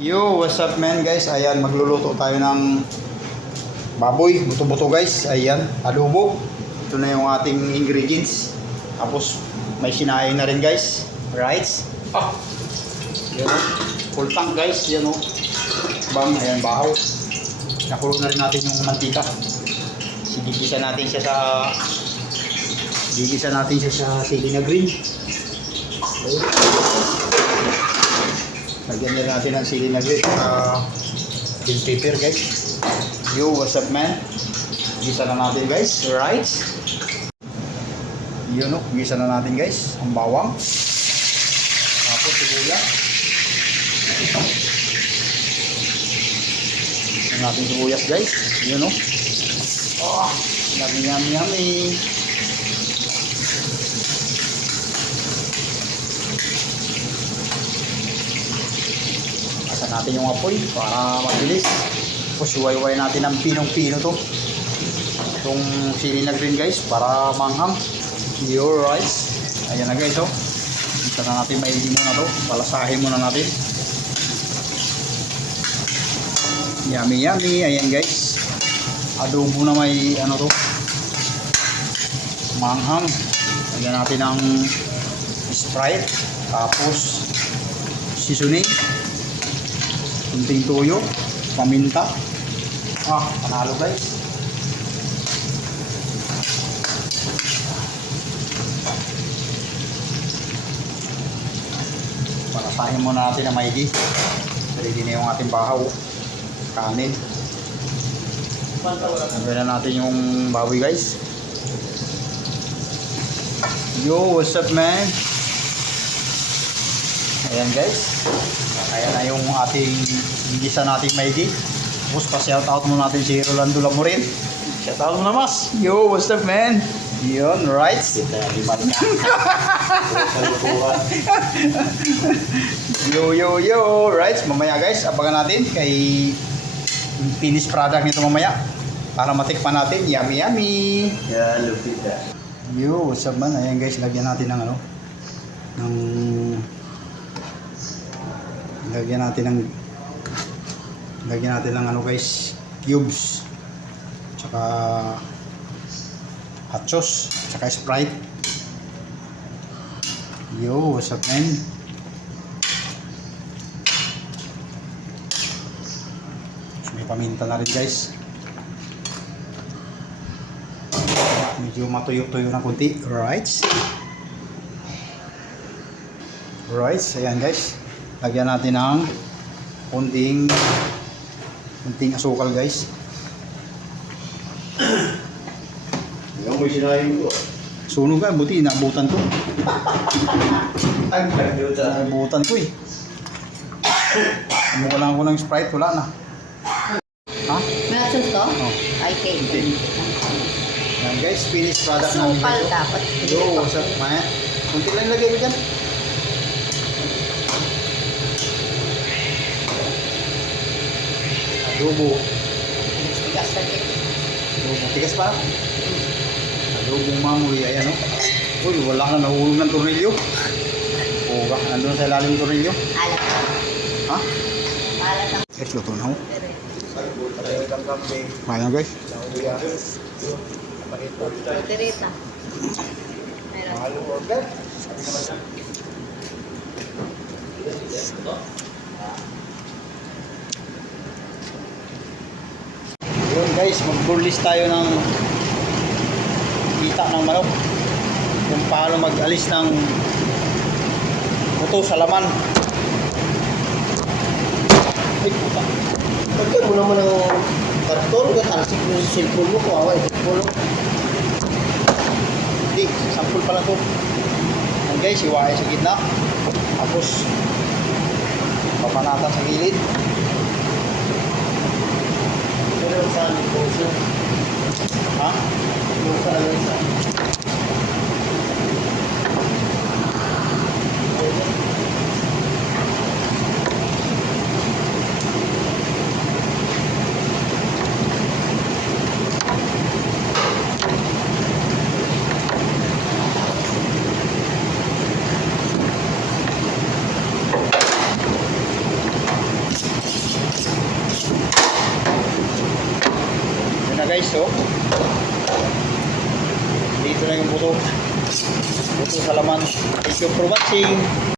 Yo, what's up man guys? Ayan, magluluto tayo ng baboy, buto-buto guys. Ayan, adobo. Ito na yung ating ingredients. Tapos may sinaing na rin guys. Rice. Ah. Yan o. Full tank guys. Yan o. Bang, ayan, bahaw. Nakulo na rin natin yung mantika. Sigigisa natin siya sa Gigisa natin siya sa sili na green. Ayun. Lagyan na natin ng sili na green. Uh, green pepper guys. Yo, what's up man? Gisa na natin guys. Right? Yun o, gisa na natin guys. Ang bawang. Tapos sibuyas. Ang ating sibuyas guys. Yun o. Oh, yummy yummy yummy. Asa natin yung apoy para mabilis. Tapos huway natin ng pinong-pino to. Itong sili na green guys para manghang. Your rice. Ayan na guys oh. Dito na natin maigi muna to. Palasahin muna natin. Yummy yummy. Ayan guys. Adobo na may ano to. Manghang. Lagyan natin ng Sprite. Tapos seasoning kunting tuyo, paminta. Ah, panalo guys. Parasahin muna natin ang maigi. Ready na yung ating bahaw. Kanin. Lagyan na natin yung baboy guys. Yo, what's up man? Ayan guys. Ayan na yung ating gigisa nating maigi. Tapos pa-shout out mo natin si Rolando Lamorin. Shout out mo na mas. Yo, what's up man? Yun, right? Kita na. Kalukuhan. Yo, yo, yo. Right? Mamaya guys, abangan natin kay finished product nito mamaya. Para matikpan natin. Yummy, yummy. Ya, lupit na. Yo, what's up man? Ayan guys, lagyan natin ng ano. Ng lagyan natin ng lagyan natin ng ano guys, cubes. Tsaka hot tsaka Sprite. Yo, what's up man? May paminta na rin guys. medyo matuyo-tuyo ng kunti. Right. Right. Ayan guys. Lagyan natin ng kunting kunting asukal guys. Yung may sinayin ko. Sunog ka. Buti. Ang kagyuta. Naabutan ko eh. Kumuha lang ako ng Sprite. Wala na. Ha? Meron to? Oh. Ay, cake. Ayan guys. Finished product namin. Sukal ito. dapat. Yo, what's up, man? Kunti lang lagay mo dyan. Adobo. Tigas na cake. Adobo. Tigas pa? Adobo mangoy. Ayan, no? Uy, wala ka nahulog ng tornilyo. Oo ba? Nandun sa ilalim ng tornilyo. Alat. Ha? Alat ang Guys, luto na ho. Ang kambing. Kaya na guys. Teresa. Meron. Mahalo order. Yun guys, mag-burlis tayo ng kita ng manok. Kung paano mag-alis ng buto sa laman. Ay, puta. Pagka mo naman ang karton, katalsik mo sa cellphone mo, kawawa cellphone mo. Hindi, sample pala to. Yan guys, iwain sa gitna. Tapos, papanatan sa gilid. Guys, oh. Dito na yung buto. Buto sa laman. Thank you for watching.